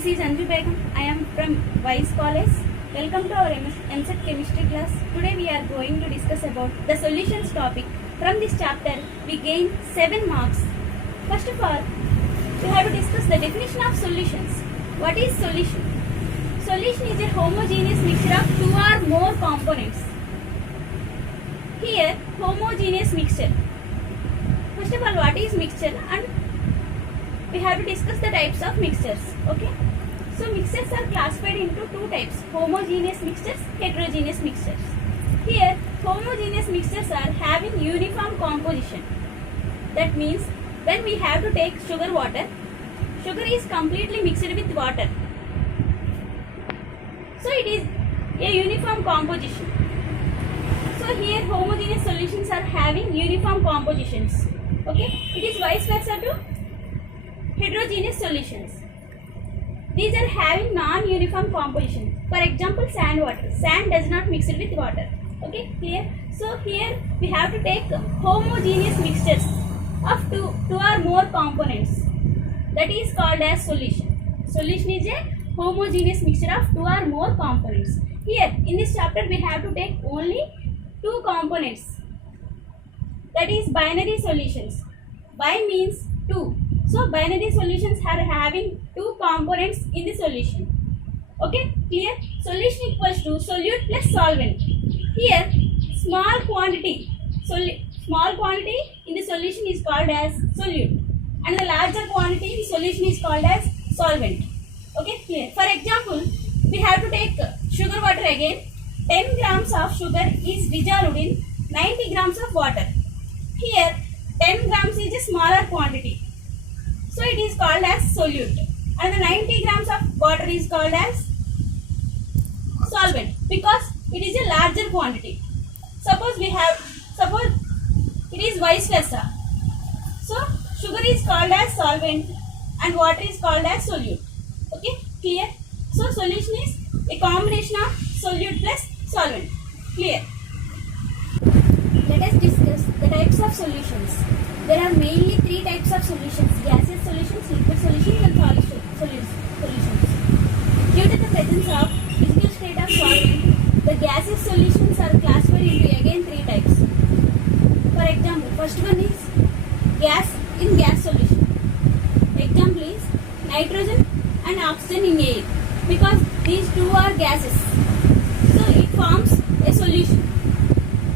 This is Anju Begum. I am from Vice College. Welcome to our MSET chemistry class. Today we are going to discuss about the solutions topic. From this chapter, we gain 7 marks. First of all, we have to discuss the definition of solutions. What is solution? Solution is a homogeneous mixture of 2 or more components. Here, homogeneous mixture. First of all, what is mixture? And we have to discuss the types of mixtures. Okay. So mixtures are classified into 2 types: homogeneous mixtures, heterogeneous mixtures. Here, homogeneous mixtures are having uniform composition. That means when we have to take sugar water, sugar is completely mixed with water. So it is a uniform composition. So here homogeneous solutions are having uniform compositions. Okay. It is vice versa to heterogeneous solutions. These are having non-uniform composition. For example, sand water. Sand does not mix it with water. Okay, clear? So here we have to take homogeneous mixtures of two or more components. That is called as solution. Solution is a homogeneous mixture of 2 or more components. Here in this chapter we have to take only 2 components. That is binary solutions. Bi means 2. So binary solutions are having 2 components in the solution. Okay, clear? Solution equals to solute plus solvent. Here, small quantity in the solution is called as solute, and the larger quantity in the solution is called as solvent. Okay, clear? For example, we have to take sugar water again. 10 grams of sugar is dissolved in 90 grams of water. Here, 10 grams is a smaller quantity. So it is called as solute, and the 90 grams of water is called as solvent because it is a larger quantity. Suppose it is vice versa. So sugar is called as solvent and water is called as solute. Okay, clear? So solution is a combination of solute plus solvent. Clear? Let us discuss the types of solutions. There are mainly 3 types of solutions: gaseous solutions, liquid solutions and solid solutions. Due to the presence of physical state of solvent, the gaseous solutions are classified into again 3 types. For example, first one is gas in gas solution. Example is nitrogen and oxygen in air, because these 2 are gases. So it forms a solution.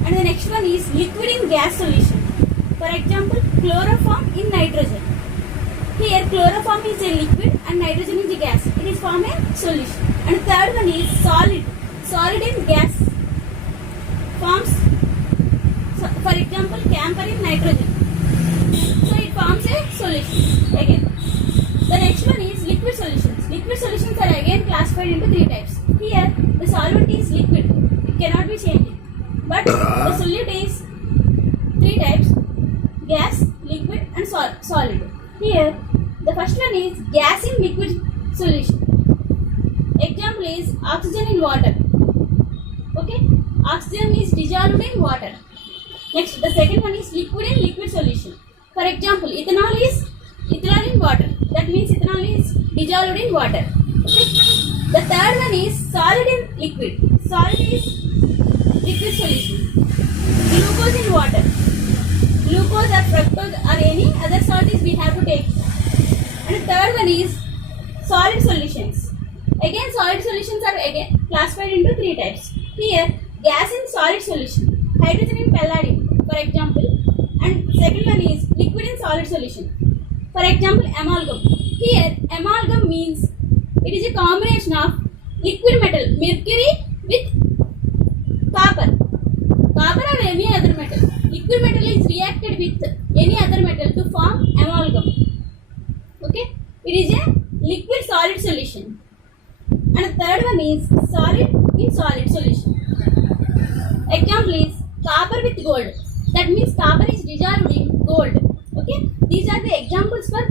And the next one is liquid in gas solution. For example, chloroform in nitrogen. Here chloroform is a liquid and nitrogen is a gas. It is form a solution. And third one is solid in gas forms. So, for example, camphor in nitrogen. So it forms a solution again. The next one is liquid solutions. Liquid solutions are again classified into 3 types. Here the solvent is liquid. It cannot be changed. But the solute is 3 types: gas, liquid and solid. Here the first one is gas in liquid solution. Example is oxygen in water. Okay, oxygen is dissolved in water. Next, the second one is liquid in liquid solution. For example, ethanol is ethanol in water. That means ethanol is dissolved in water. Okay. The third one is solid in liquid. Solid is liquid solution. Glucose in water. Glucose or fructose or any other salt is we have to take. And the third one is solid solutions. Again, solid solutions are again classified into 3 types. Here, gas in solid solution, hydrogen in palladium, for example. And second one is liquid in solid solution. For example, amalgam. Here, amalgam means it is a combination of liquid metal, mercury with copper or any other metal. Liquid metal is reacted with any other metal to form amalgam. Okay, it is a liquid solid solution. And the third one is solid in solid solution. Example is copper with gold. That means copper is dissolved in gold. Okay, these are the examples for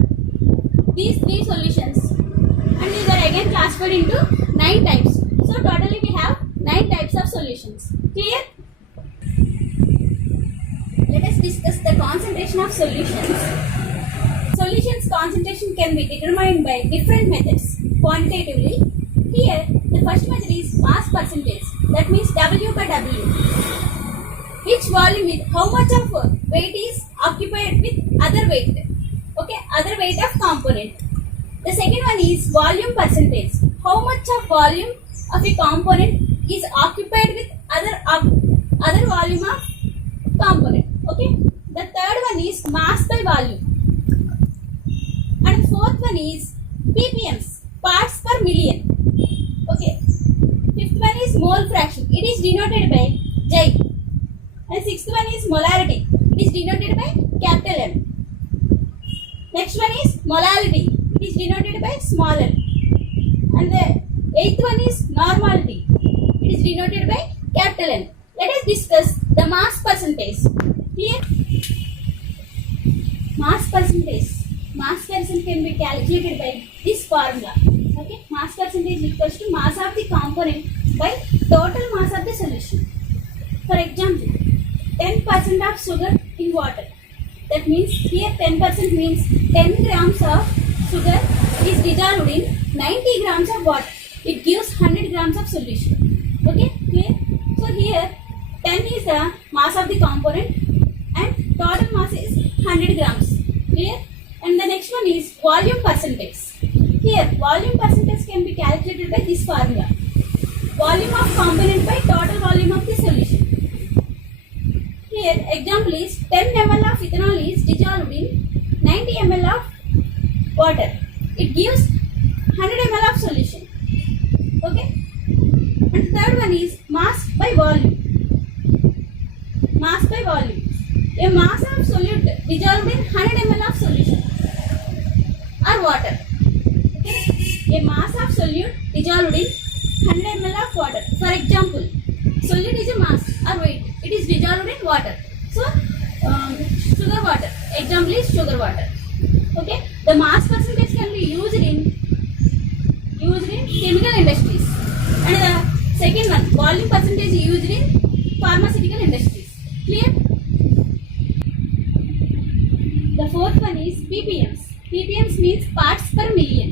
these 3 solutions, and these are again classified into 9 types. So totally we have 9 types of solutions. Clear? Let us discuss the concentration of solutions. solution's concentration can be determined by different methods quantitatively. Here, the first method is mass percentage. That means W by W. Which volume with how much of weight is occupied with other weight. Okay, other weight of component. The second one is volume percentage. How much of volume of a component is occupied with other volume of component. Okay. The third one is mass by volume. And fourth one is ppms, parts per million. Okay. Fifth one is mole fraction. It is denoted by J. And sixth one is molarity. It is denoted by capital M. Next one is molality. It is denoted by small m. And the eighth one is normality. It is denoted by capital N. Let us discuss the mass percentage. Clear? Mass percentage. Mass percentage can be calculated by this formula. Okay? Mass percentage equals to mass of the component by total mass of the solution. For example, 10% of sugar in water. That means here 10% means 10 grams of sugar is dissolved in 90 grams of water. It gives 100 grams of solution. Okay, clear? So here 10 is the mass of the component and total mass is 100 grams. Clear? And the next one is volume percentage. Here volume percentage can be calculated by this formula. Volume of component by total volume of the solution. Here example is 10 ml of ethanol is dissolved in 90 ml of water. It gives 100 ml of solution. Okay. And third one is mass by volume. Mass by volume. A mass of solute dissolved in 100 ml of solution or water. Okay. A mass of solute dissolved in 100 ml of water. For example, solute is a mass or weight. It is dissolved in water. So, sugar water. Example is sugar water. Okay. The mass percentage can be used in chemical industries. And the second one, volume percentage is used in pharmaceutical industries. Clear? The fourth one is ppms. ppms means parts per million.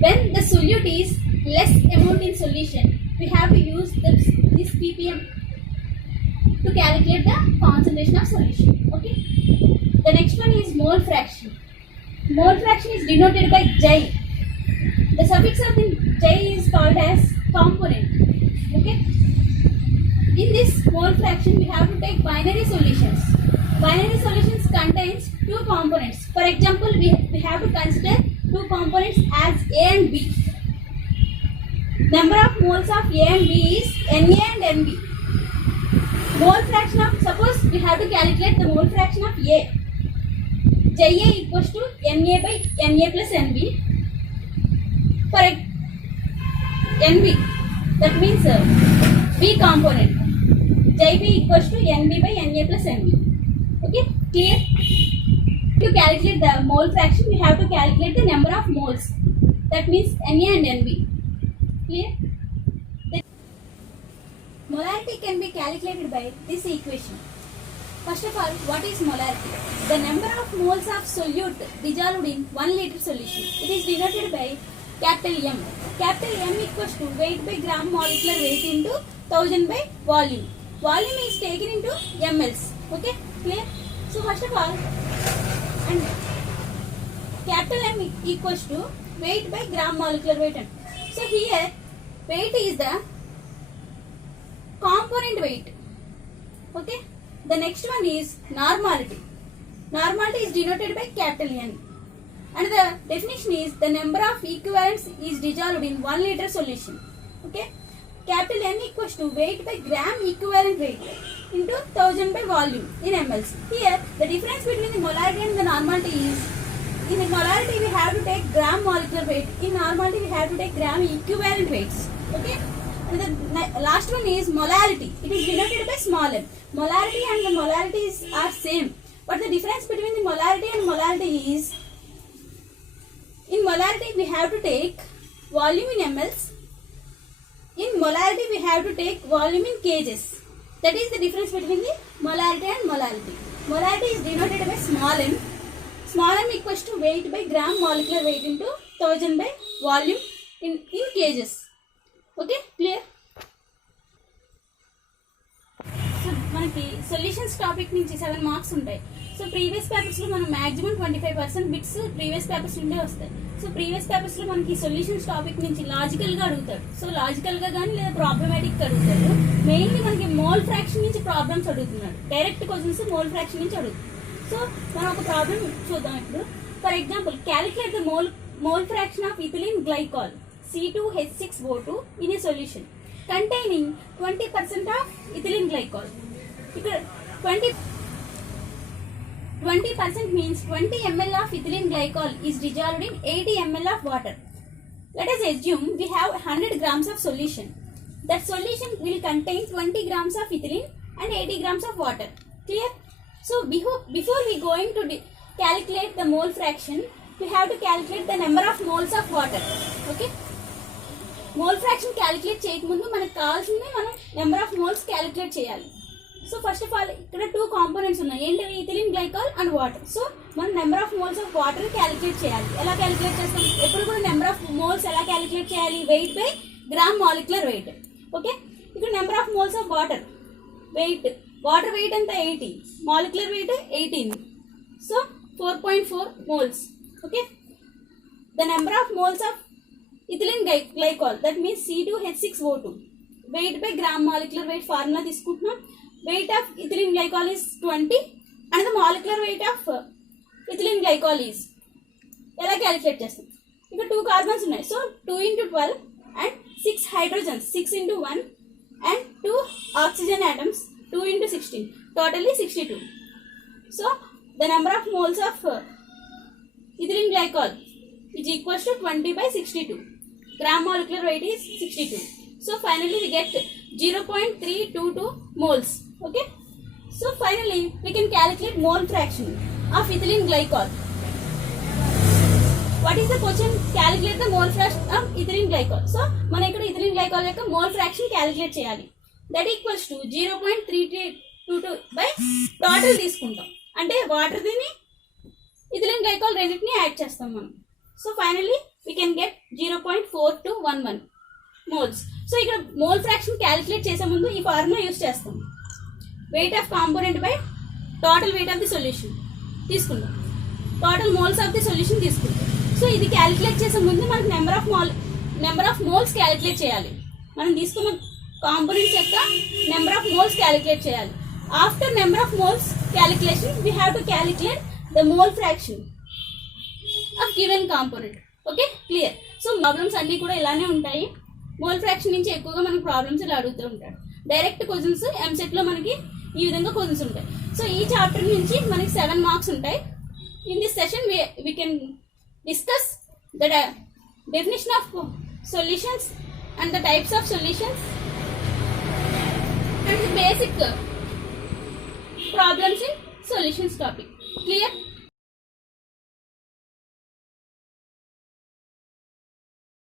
When the solute is less amount in solution, we have to use this ppm to calculate the concentration of solution. Okay. The next one is mole fraction. Mole fraction is denoted by J. The suffix of the J is called as component. Okay. In this mole fraction, we have to take binary solutions. Binary solutions contains two components. For example, we have to consider two components as A and B. Number of moles of A and B is Na and Nb. Mole fraction of, suppose we have to calculate the mole fraction of A. Ja equals to Na by Na plus Nb. For Nb, that means B component. Jb equals to Nb by Na plus Nb. Okay, clear? To calculate the mole fraction, we have to calculate the number of moles. That means Na and Nb. Clear? Molarity can be calculated by this equation. First of all, what is molarity? The number of moles of solute dissolved in 1 liter solution. It is denoted by capital M. Capital M equals to weight by gram molecular weight into 1000 by volume. Volume is taken into mLs. Okay, clear? So first of all, and capital M equals to weight by gram molecular weight. So here, weight is the component weight. Okay. The next one is normality. Normality is denoted by capital N. And the definition is the number of equivalents is dissolved in 1 liter solution. Okay. Capital N equals to weight by gram equivalent weight into 1000 by volume in mLs. Here, the difference between the molarity and the normality is, in the molarity we have to take gram molecular weight. In normality we have to take gram equivalent weights. Okay. And the last one is molality. It is denoted by small m. Molarity and the molarities are same. But the difference between the molarity and molality is, in molarity we have to take volume in mLs. In molarity we have to take volume in kgs. That is the difference between the molarity and molality. Molarity is denoted by small m. Small m equals to weight by gram molecular weight into 1000 by volume in kgs. Okay, clear? So మనకి solutions topic నుంచి 7 marks ఉంటాయి. So previous పేపర్స్లో మనం maximum 25% bits previous papers నుండే వస్తాయి. So previous పేపర్స్లో మనకి solutions topic నుంచి లాజికల్గా అడుగుతాడు. సో లాజికల్గా కానీ లేదా ప్రాబ్లమాటిక్ అడుగుతాడు. మెయిన్లీ మనకి మోల్ ఫ్రాక్షన్ నుంచి ప్రాబ్లమ్స్ అడుగుతున్నాడు. డైరెక్ట్ క్వశ్చన్స్ మోల్ ఫ్రాక్షన్ నుంచి అడుగుతుంది. సో మనం ఒక ప్రాబ్లం చూద్దాం ఇప్పుడు. For example, calculate the mole fraction of ethylene glycol C2H6O2 in a solution containing 20% of ethylene glycol. ఇక్కడ 20% means 20 ml of ethylene glycol is dissolved in 80 ml of water. Let us assume we have 100 grams of solution. That solution will contain 20 grams of ethylene and 80 grams of water. Clear? So before we going to calculate the mole fraction, we have to calculate the number of moles of water. Okay? Mole fraction calculate చేయకముందు మనకు కావాల్సింది మనం number of moles calculate చేయాలి. So first of all ఇక్కడ 2 components ఉన్నాయి. ఏంటవి? Ethylene glycol and water. So మనం number of moles of water calculate చేయాలి. ఎలా క్యాలిక్యులేట్ చేస్తాం? ఎప్పుడు కూడా నెంబర్ ఆఫ్ మోల్స్ ఎలా క్యాలిక్యులేట్ చేయాలి? Weight by gram molecular weight. Okay, ఇక్కడ number of moles of water weight, water weight ఎంత? 80, molecular weight 18. So 4.4 moles. Okay, the number of moles of ethylene glycol, that means C2H6O2, weight by gram molecular weight formula తీసుకుంటున్నాం. weight of ethylene glycol is 20 and the molecular weight of ethylene glycol is, ఎలా calculate చేస్తాం? ఇక్కడ 2 carbons ఉన్నాయి. So 2 into 12 and 6 hydrogens, 6 into 1 and 2 oxygen atoms, 2 into 16, totally 62. So the number of moles of ethylene glycol is equals to 20 by 62. Gram molecular weight is 62. So finally we get 0.322 moles. Okay. So finally we can calculate mole fraction of ethylene glycol. What is the question? Calculate the mole fraction of ethylene glycol. So మనం ఇక్కడ ethylene glycol యొక్క mole fraction calculate చేయాలి. That equals to 0.322 by total తీసుకుంటాం. అంటే water దీన్ని ethylene glycol రెండింటిని add చేస్తాం మనం. So finally we can get 0.4211 moles. So ఇక్కడ మోల్ ఫ్రాక్షన్ క్యాలిక్యులేట్ చేసే ముందు ఈ ఫార్ములా యూస్ చేస్తాం. Weight of component by total weight of the solution తీసుకుంటాం. Total moles of the solution తీసుకుంటాం. సో ఇది క్యాలిక్యులేట్ చేసే ముందు మనకి నెంబర్ ఆఫ్ మోల్స్ క్యాలిక్యులేట్ చేయాలి. మనం తీసుకున్న కాంపోనెంట్స్ యొక్క నెంబర్ ఆఫ్ మోల్స్ క్యాలిక్యులేట్ చేయాలి. After number of moles calculation we have to calculate the mole fraction of given component. Okay, clear? So problems అన్నీ కూడా ఇలానే ఉంటాయి. మోల్ ఫ్రాక్షన్ నుంచి ఎక్కువగా మనకి ప్రాబ్లమ్స్ ఇలా అడుగుతూ ఉంటాడు. డైరెక్ట్ క్వశ్చన్స్ ఎంసెట్లో మనకి ఈ విధంగా క్వశ్చన్స్ ఉంటాయి. సో ఈ చాప్టర్ నుంచి మనకి 7 మార్క్స్ ఉంటాయి. In this session we can discuss the definition of solutions and the types of solutions and the basic problems in solutions topic. Clear?